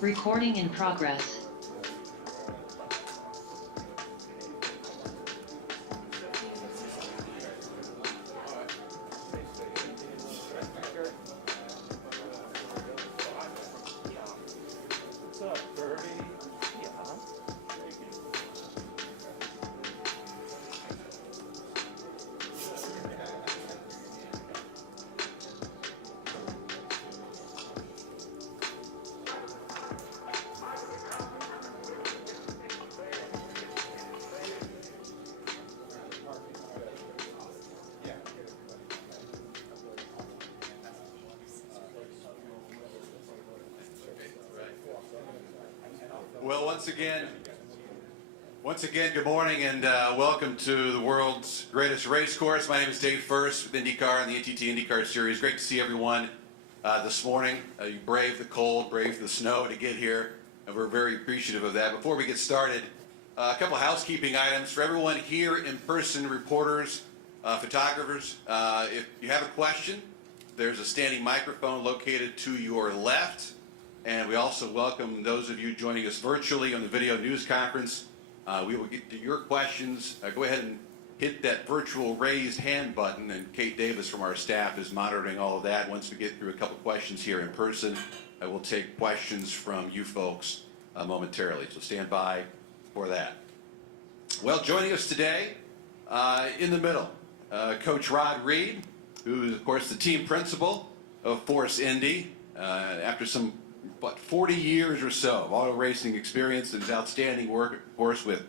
Recording in progress. Well, once again, good morning and welcome to the world's greatest race course. My name is Dave First with INDYCAR and the ATT INDYCAR Series. Great to see everyone this morning. You braved the cold, braved the snow to get here, and we're very appreciative of that. Before we get started, a couple of housekeeping items for everyone here in person, reporters, photographers. If you have a question, there's a standing microphone located to your left. And we also welcome those of you joining us virtually on the video news conference. We will get to your questions. Go ahead and hit that virtual raised hand button, and Kate Davis from our staff is monitoring all of that. Once we get through a couple questions here in person, I will take questions from you folks momentarily, so stand by for that. Well, joining us today, in the middle, Coach Rod Reed, who is, of course, the team principal of Force Indy. After some 40 years or so of auto racing experience and his outstanding work, of course, with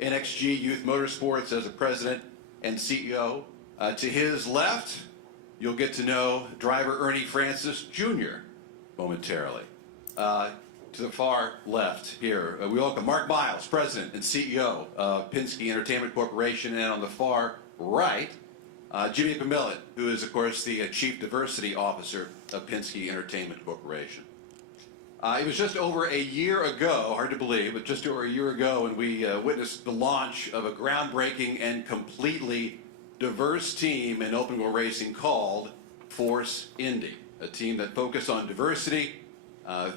NXG Youth Motorsports as a president and CEO. To his left, you'll get to know driver Ernie Francis Jr. momentarily. To the far left here, we welcome Mark Miles, president and CEO of Penske Entertainment Corporation, and on the far right, Jimmy McMillan, who is, of course, the chief diversity officer of Penske Entertainment Corporation. It was just over a year ago, hard to believe, but just over a year ago when we witnessed the launch of a groundbreaking and completely diverse team in open wheel racing called Force Indy, a team that focused on diversity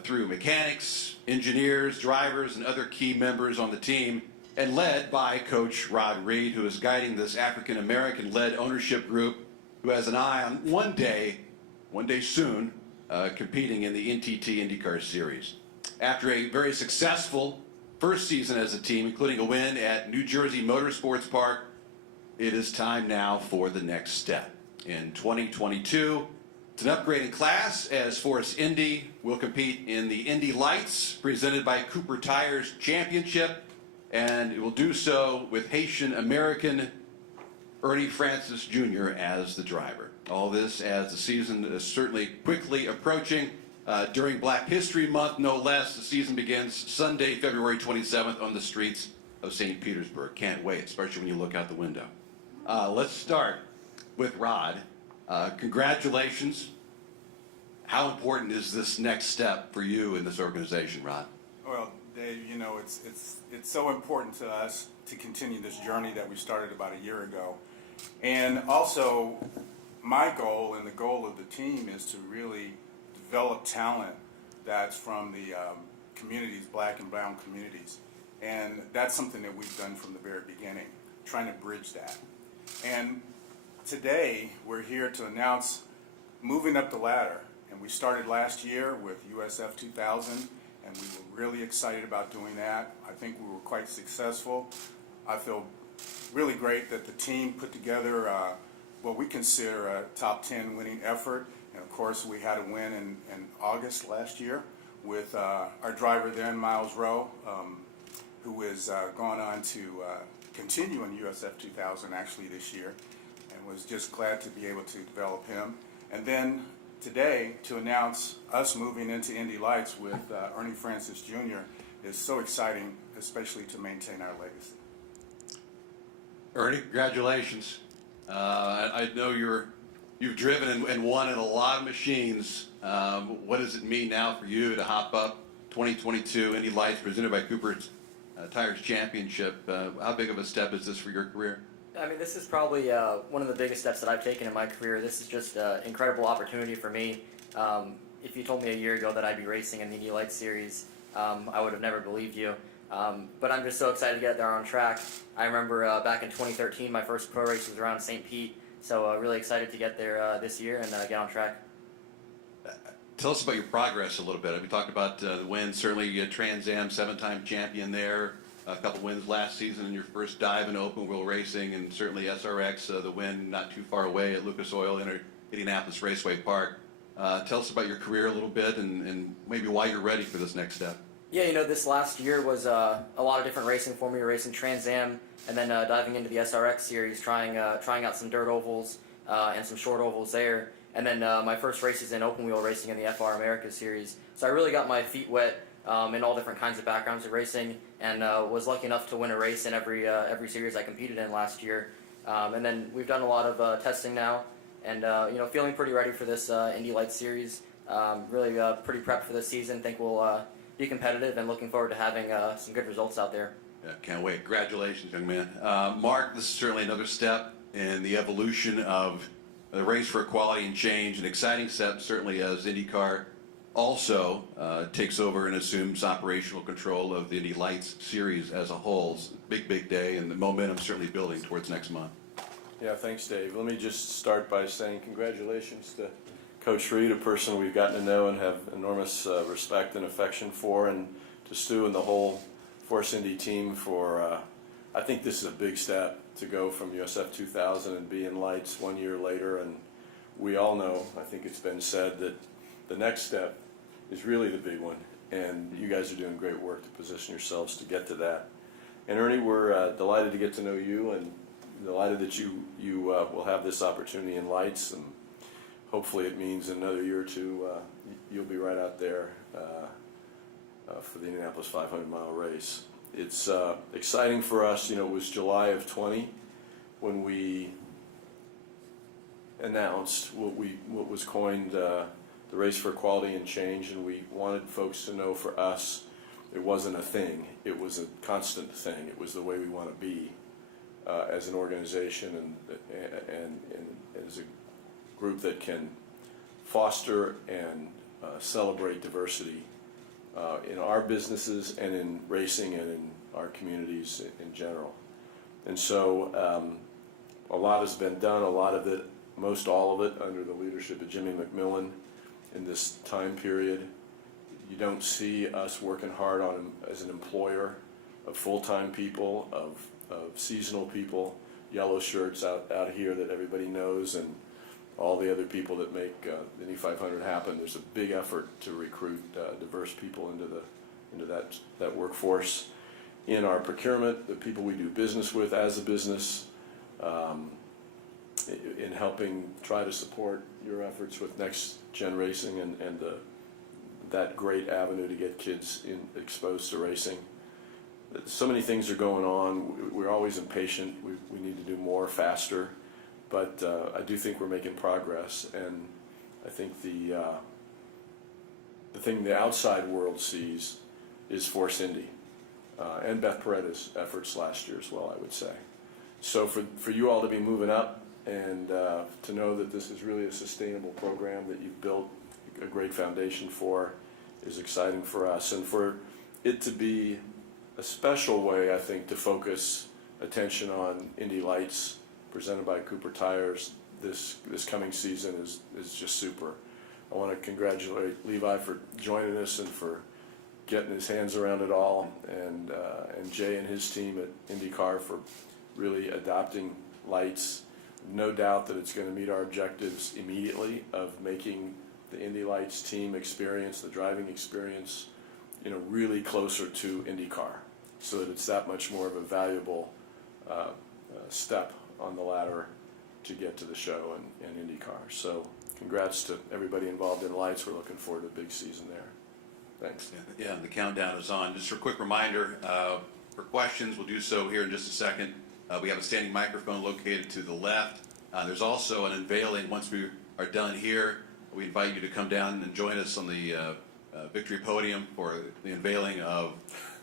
through mechanics, engineers, drivers, and other key members on the team, and led by Coach Rod Reed, who is guiding this African-American-led ownership group, who has an eye on one day soon, competing in the NTT INDYCAR Series. After a very successful first season as a team, including a win at New Jersey Motorsports Park, it is time now for the next step. In 2022, it's an upgrade in class as Force Indy will compete in the Indy Lights presented by Cooper Tires Championship, and it will do so with Haitian-American Ernie Francis Jr. as the driver. All this as the season is certainly quickly approaching. During Black History Month, no less, the season begins Sunday, February 27th on the streets of St. Petersburg. Can't wait, especially when you look out the window. Let's start with Rod. Congratulations. How important is this next step for you in this organization, Rod? Well, Dave, you know, it's so important to us to continue this journey that we started about a year ago. And also, my goal and the goal of the team is to really develop talent that's from the communities, black and brown communities. And that's something that we've done from the very beginning, trying to bridge that. And today, we're here to announce moving up the ladder. And we started last year with USF 2000, and we were really excited about doing that. I think we were quite successful. I feel really great that the team put together what we consider a top 10 winning effort. And of course, we had a win in August last year with our driver then, Miles Rowe, who has gone on to continue in USF 2000 actually this year, and was just glad to be able to develop him. And then today, to announce us moving into Indy Lights with Ernie Francis Jr. is so exciting, especially to maintain our legacy. Ernie, congratulations. I know you've driven and won in a lot of machines. What does it mean now for you to hop up 2022 Indy Lights presented by Cooper Tires Championship? How big of a step is this for your career? I mean, this is probably one of the biggest steps that I've taken in my career. This is just an incredible opportunity for me. if you told me a year ago that I'd be racing in the Indy Lights Series, I would have never believed you. But I'm just so excited to get there on track. I remember back in 2013, my first pro race was around St. Pete, so really excited to get there this year and get on track. Tell us about your progress a little bit. We talked about the wins. Certainly, you had Trans Am, 7-time champion there. A couple wins last season in your first dive in open wheel racing, and certainly SRX, the win not too far away at Lucas Oil Indianapolis Raceway Park. Tell us about your career a little bit and maybe why you're ready for this next step. Yeah, you know, this last year was a lot of different racing for me, racing Trans Am, and then diving into the SRX series, trying out some dirt ovals and some short ovals there. And then my first races in open wheel racing in the FR America series. So I really got my feet wet in all different kinds of backgrounds of racing, and was lucky enough to win a race in every series I competed in last year. And then we've done a lot of testing now, and you know, feeling pretty ready for this Indy Lights series. Really pretty prepped for this season. Think we'll be competitive, and looking forward to having some good results out there. Yeah, can't wait. Congratulations, young man. Mark, this is certainly another step in the evolution of the race for equality and change, an exciting step, certainly as INDYCAR also takes over and assumes operational control of the Indy Lights series as a whole. It's a big, big day, and the momentum certainly building towards next month. Yeah, thanks, Dave. Let me just start by saying congratulations to Coach Reed, a person we've gotten to know and have enormous respect and affection for, and to Stu and the whole Force Indy team for, I think this is a big step to go from USF 2000 and be in Lights 1 year later, and we all know, I think it's been said, that the next step is really the big one, and you guys are doing great work to position yourselves to get to that. And Ernie, we're delighted to get to know you, and delighted that you will have this opportunity in Lights, and hopefully it means in another year or two you'll be right out there for the Indianapolis 500-mile race. It's exciting for us. You know, it was July of 20 when we announced what was coined the Race for Equality and Change, and we wanted folks to know, for us, it wasn't a thing. It was a constant thing. It was the way we want to be as an organization and as a group that can foster and celebrate diversity in our businesses and in racing and in our communities in general. And so a lot has been done, a lot of it, most all of it, under the leadership of Jimmy McMillan in this time period. You don't see us working hard on, as an employer, of full-time people, of seasonal people, yellow shirts out here that everybody knows, and all the other people that make the Indy 500 happen. There's a big effort to recruit diverse people into that workforce. In our procurement, the people we do business with as a business, in helping try to support your efforts with Next Gen Racing and that great avenue to get kids exposed to racing. So many things are going on. We're always impatient. We need to do more faster. But I do think we're making progress, and I think the thing the outside world sees is Force Indy and Beth Paredes' efforts last year as well, I would say. So for you all to be moving up and to know that this is really a sustainable program that you've built a great foundation for is exciting for us, and for it to be a special way, I think, to focus attention on Indy Lights presented by Cooper Tires this coming season is just super. I want to congratulate Levi for joining us and for getting his hands around it all, and Jay and his team at INDYCAR for really adopting Lights. No doubt that it's going to meet our objectives immediately of making the Indy Lights team experience, the driving experience, you know, really closer to INDYCAR, so that it's that much more of a valuable step on the ladder to get to the show and INDYCAR. So congrats to everybody involved in Lights. We're looking forward to a big season there. Thanks. Yeah, the countdown is on. Just a quick reminder, for questions, we'll do so here in just a second. We have a standing microphone located to the left. There's also an unveiling. Once we are done here, we invite you to come down and join us on the victory podium for the unveiling of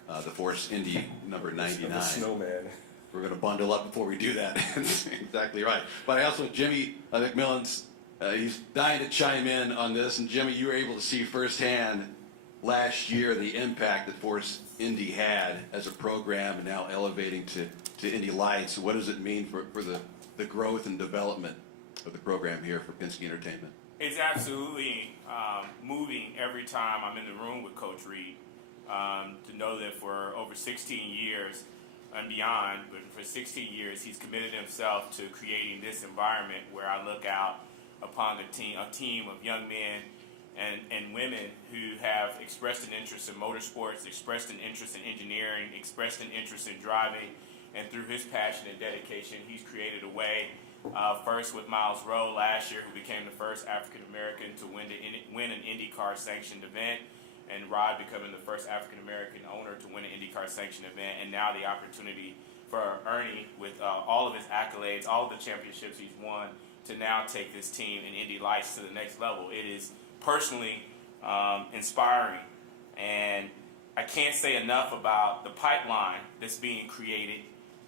the Force Indy number 99. The snowman. We're going to bundle up before we do that. Exactly right. But I also, Jimmy McMillan's He's dying to chime in on this, and Jimmy, you were able to see firsthand last year the impact that Force Indy had as a program, and now elevating to Indy Lights. What does it mean for the growth and development of the program here for Penske Entertainment? It's absolutely moving every time I'm in the room with Coach Reed to know that for over 16 years and beyond, but for 16 years, he's committed himself to creating this environment where I look out upon a team of young men and women who have expressed an interest in motorsports, expressed an interest in engineering, expressed an interest in driving, and through his passion and dedication, he's created a way, first with Miles Rowe last year, who became the first African American to win an INDYCAR sanctioned event, and Rod becoming the first African American owner to win an INDYCAR sanctioned event, and now the opportunity for Ernie, with all of his accolades, all of the championships he's won, to now take this team in Indy Lights to the next level. It is personally inspiring, and I can't say enough about the pipeline that's being created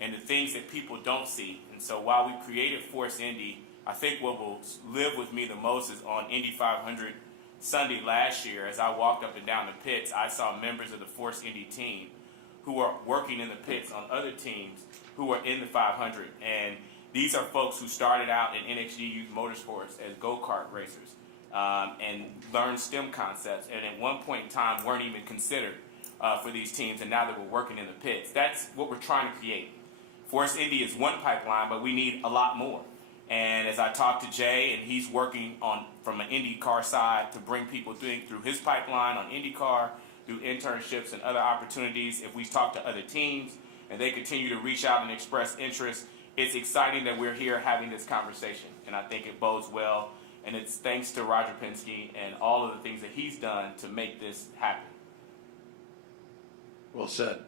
and the things that people don't see. And so while we created Force Indy, I think what will live with me the most is on Indy 500 Sunday last year, as I walked up and down the pits, I saw members of the Force Indy team who are working in the pits on other teams who are in the 500. And these are folks who started out in NXG Youth Motorsports as go-kart racers and learned STEM concepts, and at one point in time weren't even considered for these teams, and now that we're working in the pits. That's what we're trying to create. Force Indy is one pipeline, but we need a lot more. And as I talked to Jay, and he's working on from an IndyCar side to bring people through his pipeline on IndyCar, through internships and other opportunities. If we talk to other teams and they continue to reach out and express interest, it's exciting that we're here having this conversation, and I think it bodes well. And it's thanks to Roger Penske and all of the things that he's done to make this happen. Well said.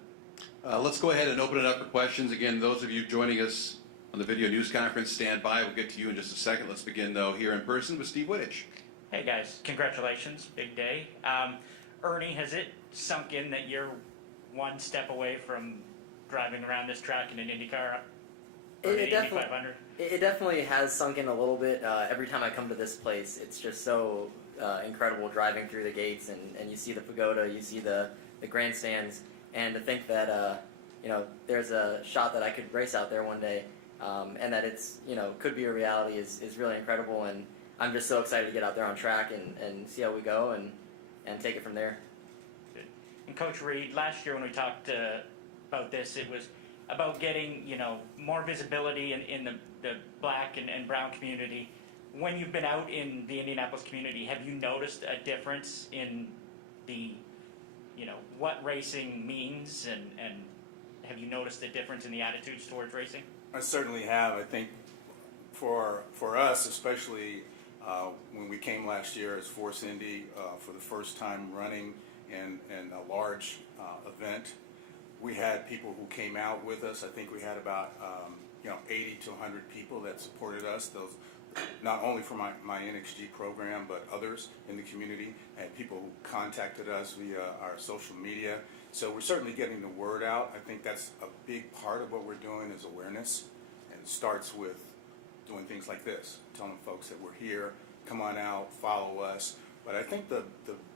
Let's go ahead and open it up for questions. Again, those of you joining us on the video news conference, stand by. We'll get to you in just a second. Let's begin, though, here in person with Steve Whitach. Hey guys, congratulations, big day. Ernie, has it sunk in that you're one step away from driving around this track in an IndyCar? It definitely has sunk in a little bit. Every time I come to this place, it's just so incredible driving through the gates, and you see the pagoda, you see the grandstands, and to think that there's a shot that I could race out there one day, and that it's could be a reality is really incredible, and I'm just so excited to get out there on track and see how we go and take it from there. Good. And Coach Reed, last year when we talked about this, it was about getting more visibility in the black and brown community. When you've been out in the Indianapolis community, have you noticed a difference in the what racing means, and have you noticed a difference in the attitudes towards racing? I certainly have. I think for us, especially when we came last year as Force Indy for the first time running in a large event, we had people who came out with us. I think we had about 80 to 100 people that supported us. Those not only from my NXG program, but others in the community, and people who contacted us via our social media. So we're certainly getting the word out. I think that's a big part of what we're doing is awareness, and it starts with doing things like this, telling folks that we're here, come on out, follow us. But I think the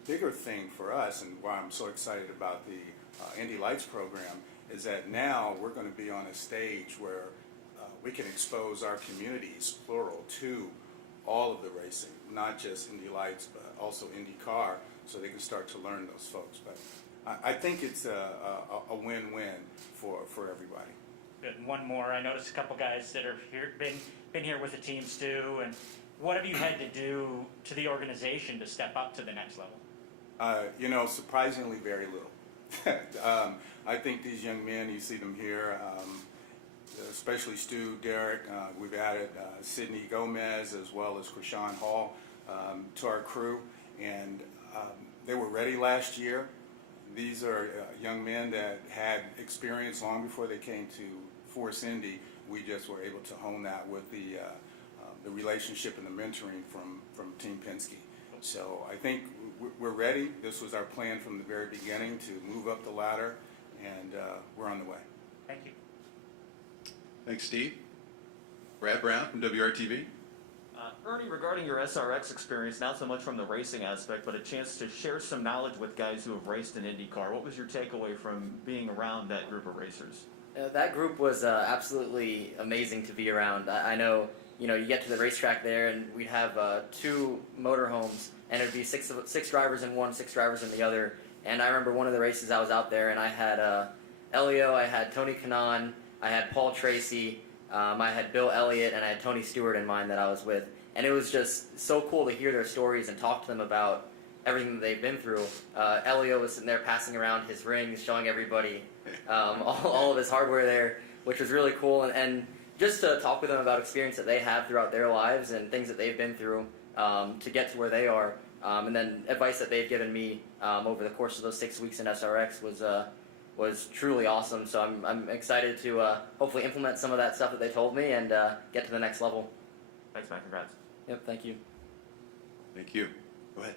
bigger thing for us, and why I'm so excited about the Indy Lights program, is that now we're going to be on a stage where we can expose our communities, plural, to all of the racing, not just Indy Lights, but also INDYCAR, so they can start to learn those folks. But I think it's a win-win for everybody. Good. And one more. I noticed a couple guys that are here, been here with the teams too. And what have you had to do to the organization to step up to the next level? Surprisingly very little. I think these young men, you see them here, especially Stu, Derek, we've added Sidney Gomez as well as Krishan Hall to our crew, and they were ready last year. These are young men that had experience long before they came to Force Indy. We just were able to hone that with the relationship and the mentoring from Team Penske. So I think we're ready. This was our plan from the very beginning to move up the ladder, and we're on the way. Thank you. Thanks, Steve. Brad Brown from WRTV. Ernie, regarding your SRX experience, not so much from the racing aspect, but a chance to share some knowledge with guys who have raced in IndyCar. What was your takeaway from being around that group of racers? That group was absolutely amazing to be around. I know, you get to the racetrack there, and we'd have 2 motorhomes, and it'd be six drivers in one, 6 drivers in the other. And I remember one of the races I was out there, and I had Elio, I had Tony Kanaan, I had Paul Tracy, I had Bill Elliott, and I had Tony Stewart in mind that I was with. And it was just so cool to hear their stories and talk to them about everything that they've been through. Elio was sitting there passing around his rings, showing everybody all of his hardware there, which was really cool. And just to talk with them about experience that they have throughout their lives and things that they've been through to get to where they are. And then advice that they've given me over the course of those 6 weeks in SRX was truly awesome. So I'm excited to hopefully implement some of that stuff that they told me and get to the next level. Thanks, man. Congrats. Yep, thank you. Thank you. Go ahead.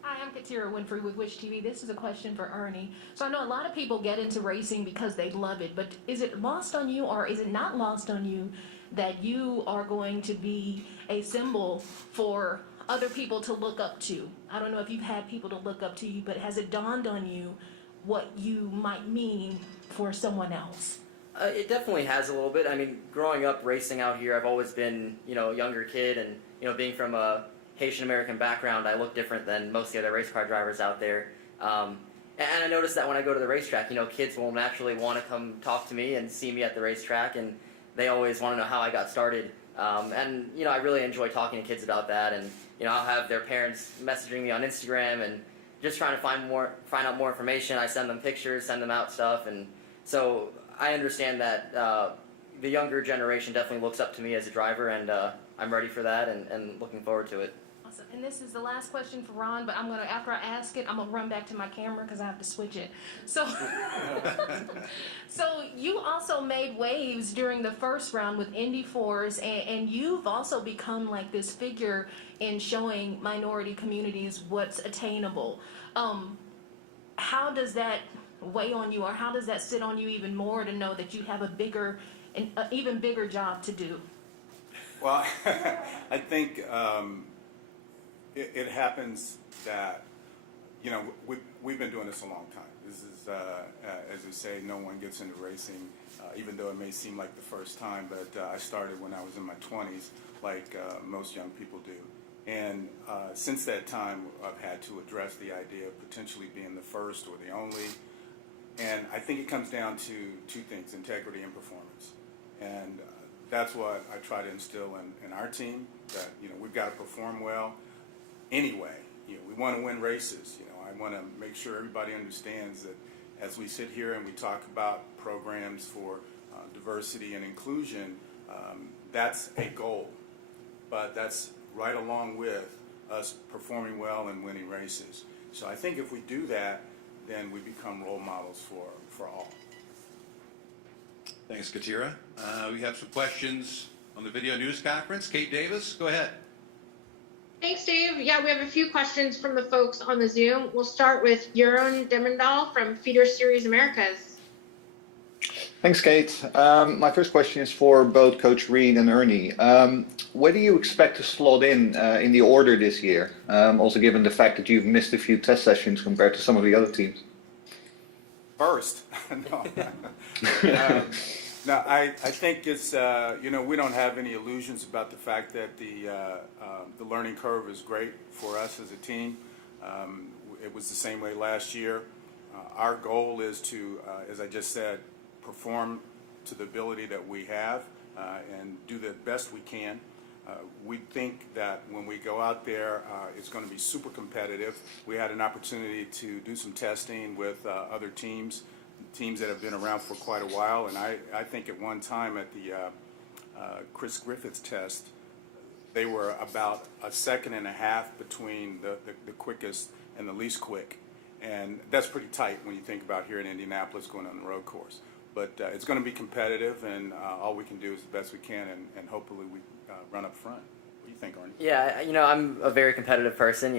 Hi, I'm Katira Winfrey with Wish TV. This is a question for Ernie. So I know a lot of people get into racing because they love it, but is it lost on you or is it not lost on you that you are going to be a symbol for other people to look up to? I don't know if you've had people to look up to you, but has it dawned on you what you might mean for someone else? It definitely has a little bit. I mean, growing up racing out here, I've always been, a younger kid, and being from a Haitian American background, I look different than most of the other race car drivers out there. And I noticed that when I go to the racetrack, kids will naturally want to come talk to me and see me at the racetrack, and they always want to know how I got started. And I really enjoy talking to kids about that, and I'll have their parents messaging me on Instagram and just trying to find out more information. I send them pictures, send them out stuff, and so I understand that the younger generation definitely looks up to me as a driver, and I'm ready for that and looking forward to it. Awesome. And this is the last question for Ron, but after I ask it, I'm gonna run back to my camera because I have to switch it. So, so you also made waves during the first round with Indy 4s, and you've also become like this figure in showing minority communities what's attainable. How does that weigh on you, or how does that sit on you even more to know that you have an even bigger job to do? Well, I think it happens that, we've been doing this a long time. This is, as they say, no one gets into racing, even though it may seem like the first time, but I started when I was in my 20s, like most young people do. And since that time, I've had to address the idea of potentially being the first or the only. And I think it comes down to 2 things, integrity and performance. And that's what I try to instill in our team, that, we've got to perform well anyway. We want to win races. I want to make sure everybody understands that as we sit here and we talk about programs for diversity and inclusion, that's a goal. But that's right along with us performing well and winning races. So I think if we do that, then we become role models for all. Thanks, Katira. We have some questions on the video news conference. Kate Davis, go ahead. Thanks, Dave. Yeah, we have a few questions from the folks on the Zoom. We'll start with Jeroen Demendal from Feeder Series Americas. Thanks, Kate. My first question is for both Coach Reed and Ernie. Where do you expect to slot in the order this year? Also given the fact that you've missed a few test sessions compared to some of the other teams. First. No, I think it's, we don't have any illusions about the fact that the learning curve is great for us as a team. It was the same way last year. Our goal is to, as I just said, perform to the ability that we have and do the best we can. We think that when we go out there, it's going to be super competitive. We had an opportunity to do some testing with other teams that have been around for quite a while, and I think at one time at the Chris Griffith's test, they were about a second and a half between the quickest and the least quick. And that's pretty tight when you think about here in Indianapolis going on the road course. But it's going to be competitive, and all we can do is the best we can, and hopefully we run up front. What do you think, Arnie? Yeah, I'm a very competitive person,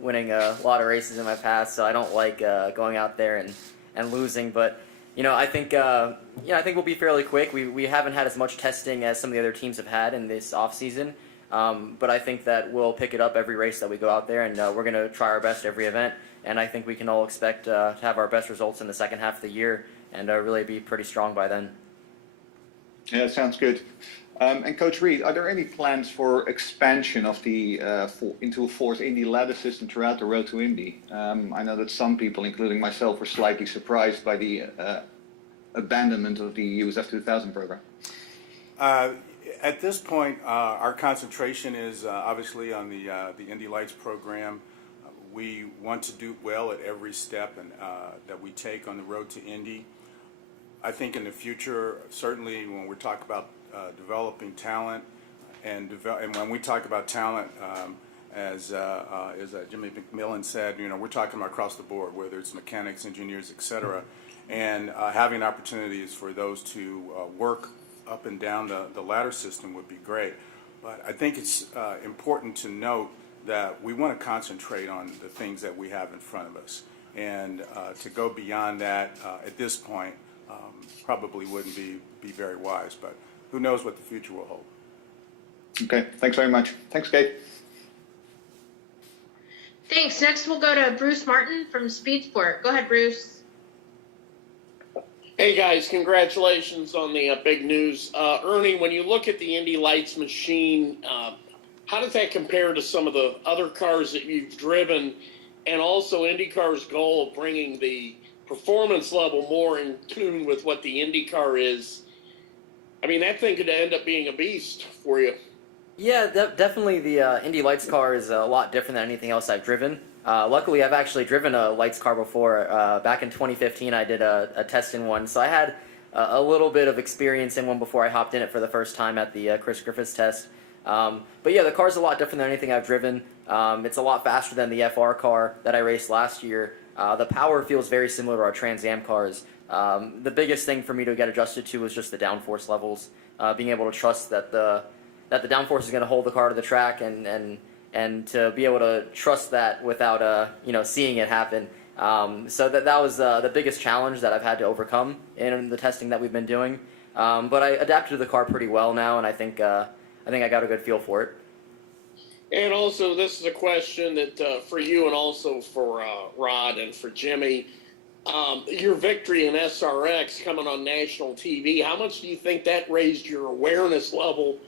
winning a lot of races in my past, so I don't like going out there and losing. But, I think we'll be fairly quick. We haven't had as much testing as some of the other teams have had in this off season. But I think that we'll pick it up every race that we go out there, and we're going to try our best every event. And I think we can all expect to have our best results in the second half of the year and really be pretty strong by then. Yeah, sounds good. And Coach Reed, are there any plans for expansion of the into a fourth Indy ladder system throughout the Road to Indy? I know that some people, including myself, were slightly surprised by the abandonment of the USF 2000 program. At this point, our concentration is obviously on the Indy Lights program. We want to do well at every step that we take on the road to Indy. I think in the future, certainly when we talk about developing talent, and when we talk about talent, as Jimmy McMillan said, we're talking about across the board, whether it's mechanics, engineers, etc., and having opportunities for those to work up and down the ladder system would be great. But I think it's important to note that we want to concentrate on the things that we have in front of us, and to go beyond that at this point probably wouldn't be very wise, but who knows what the future will hold. Okay, thanks very much. Thanks, Kate. Thanks. Next, we'll go to Bruce Martin from Speed Sport. Go ahead, Bruce. Hey guys, congratulations on the big news. Ernie, when you look at the Indy Lights machine, how does that compare to some of the other cars that you've driven, and also IndyCar's goal of bringing the performance level more in tune with what the IndyCar is? I mean, that thing could end up being a beast for you. Yeah, definitely the Indy Lights car is a lot different than anything else I've driven. Luckily, I've actually driven a Lights car before. Back in 2015, I did a test in one, so I had a little bit of experience in one before I hopped in it for the first time at the Chris Griffiths test. But yeah, the car's a lot different than anything I've driven. It's a lot faster than the FR car that I raced last year. The power feels very similar to our Trans Am cars. The biggest thing for me to get adjusted to was just the downforce levels, being able to trust that the downforce is going to hold the car to the track, and to be able to trust that without seeing it happen. So that was the biggest challenge that I've had to overcome in the testing that we've been doing. But I adapted to the car pretty well now, and I think I got a good feel for it. And also, this is a question that for you and also for Rod and for Jimmy. Your victory in SRX coming on national TV, how much do you think that raised your awareness level?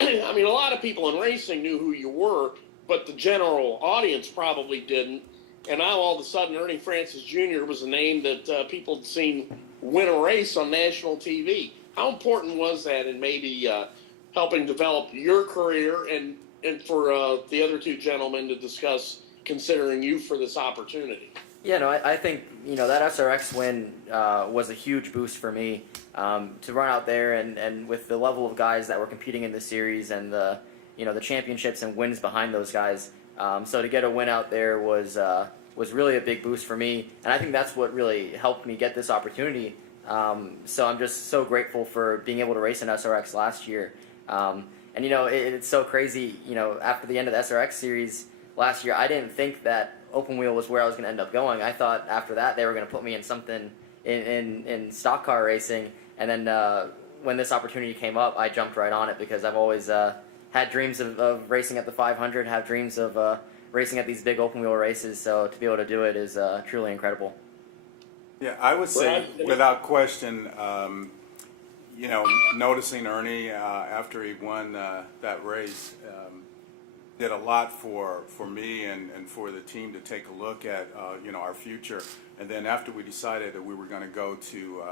I mean, a lot of people in racing knew who you were, but the general audience probably didn't. And now all of a sudden, Ernie Francis Jr. was a name that people had seen win a race on national TV. How important was that in maybe helping develop your career, and for the other two gentlemen to discuss considering you for this opportunity? Yeah, no, I think that SRX win was a huge boost for me to run out there and with the level of guys that were competing in the series and the championships and wins behind those guys. So to get a win out there was really a big boost for me, and I think that's what really helped me get this opportunity. So I'm just so grateful for being able to race in SRX last year. And it's so crazy. After the end of the SRX series last year, I didn't think that open wheel was where I was going to end up going. I thought after that they were going to put me in something in stock car racing, and then when this opportunity came up, I jumped right on it because I've always had dreams of racing at the 500, have dreams of racing at these big open wheel races. So to be able to do it is truly incredible. Yeah, I would say without question, noticing Ernie after he won that race did a lot for me and for the team to take a look at our future. And then after we decided that we were going to go to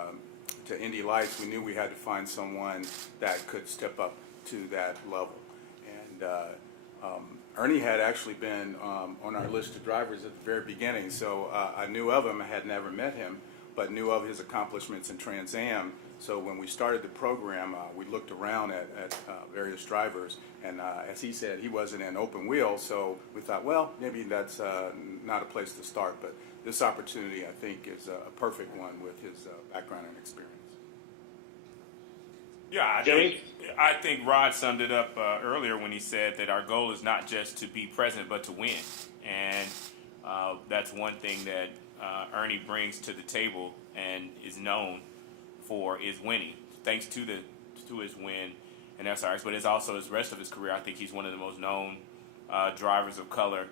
Indy Lights, we knew we had to find someone that could step up to that level. And Ernie had actually been on our list of drivers at the very beginning, so I knew of him. I had never met him, but knew of his accomplishments in Trans Am. So when we started the program, we looked around at various drivers, and as he said, he wasn't in open wheel, so we thought, well, maybe that's not a place to start, but this opportunity, I think, is a perfect one with his background and experience. Yeah, I think Rod summed it up earlier when he said that our goal is not just to be present, but to win. And that's one thing that Ernie brings to the table and is known for, is winning. Thanks to his win in SRX, but it's also his rest of his career. I think he's one of the most known drivers of color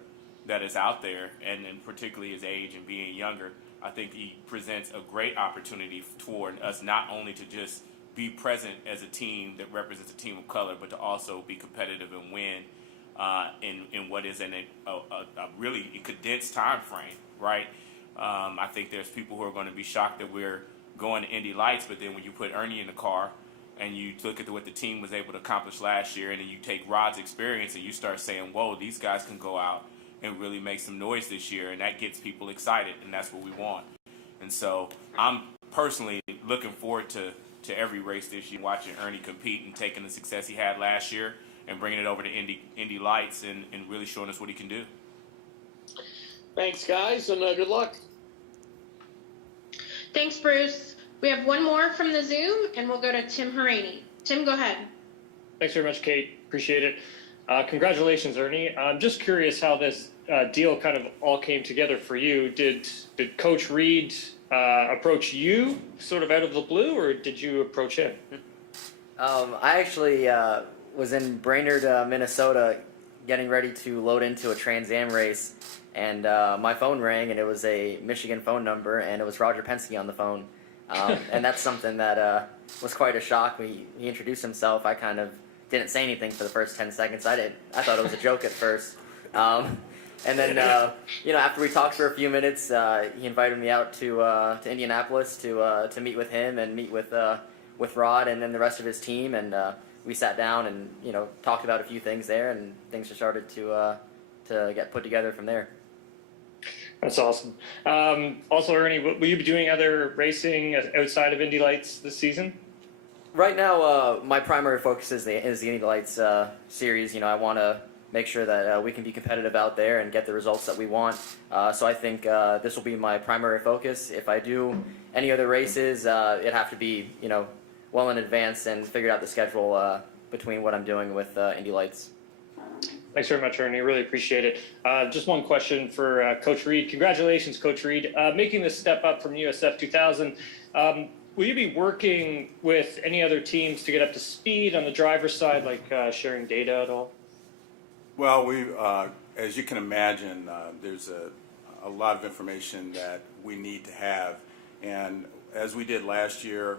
that is out there, and particularly his age and being younger, I think he presents a great opportunity toward us not only to just be present as a team that represents a team of color, but to also be competitive and win in what is a really condensed time frame, right? I think there's people who are going to be shocked that we're going to Indy Lights, but then when you put Ernie in the car and you look at what the team was able to accomplish last year, and then you take Rod's experience and you start saying, whoa, these guys can go out and really make some noise this year, and that gets people excited, and that's what we want. And so I'm personally looking forward to every race this year, watching Ernie compete and taking the success he had last year and bringing it over to Indy Lights and really showing us what he can do. Thanks, guys, and good luck. Thanks, Bruce. We have one more from the Zoom, and we'll go to Tim Haraney. Tim, go ahead. Thanks very much, Kate. Appreciate it. Congratulations, Ernie. I'm just curious how this deal kind of all came together for you. Did Coach Reed approach you sort of out of the blue, or did you approach him? I actually was in Brainerd, Minnesota, getting ready to load into a Trans Am race, and my phone rang, and it was a Michigan phone number, and it was Roger Penske on the phone. And that's something that was quite a shock. He introduced himself. I kind of didn't say anything for the first 10 seconds. I thought it was a joke at first. And then, after we talked for a few minutes, he invited me out to Indianapolis to meet with him and meet with Rod and then the rest of his team. And we sat down and, talked about a few things there, and things just started to get put together from there. That's awesome. Also, Ernie, will you be doing other racing outside of Indy Lights this season? Right now, my primary focus is the Indy Lights series. I want to make sure that we can be competitive out there and get the results that we want. So I think this will be my primary focus. If I do any other races, it'd have to be, well in advance and figure out the schedule between what I'm doing with Indy Lights. Thanks very much, Ernie. Really appreciate it. Just one question for Coach Reed. Congratulations, Coach Reed. Making this step up from USF 2000. Will you be working with any other teams to get up to speed on the driver's side, like sharing data at all? Well, as you can imagine, there's a lot of information that we need to have. And as we did last year,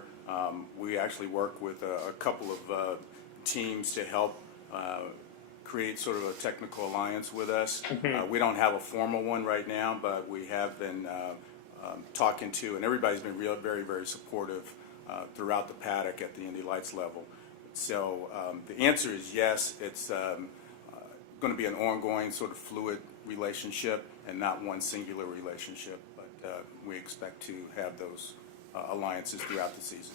we actually worked with a couple of teams to help create sort of a technical alliance with us. We don't have a formal one right now, but we have been talking to, and everybody's been very, very supportive throughout the paddock at the Indy Lights level. So the answer is yes. It's going to be an ongoing sort of fluid relationship and not one singular relationship, but we expect to have those alliances throughout the season.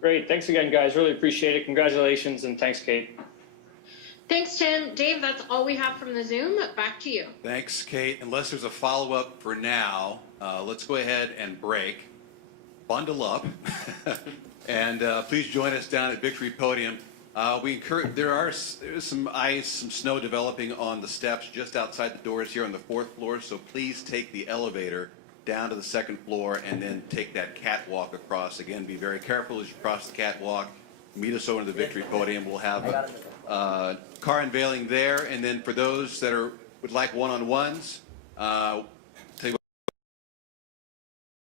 Great. Thanks again, guys. Really appreciate it. Congratulations, and thanks, Kate. Thanks, Tim. Dave, that's all we have from the Zoom. Back to you. Thanks, Kate. Unless there's a follow-up for now, let's go ahead and break. Bundle up. And please join us down at Victory Podium. We encourage, there's some ice, some snow developing on the steps just outside the doors here on the 4th floor, so please take the elevator down to the 2nd floor and then take that catwalk across. Again, be very careful as you cross the catwalk. Meet us over at the Victory Podium. We'll have car unveiling there, and then for those that would like one-on-ones,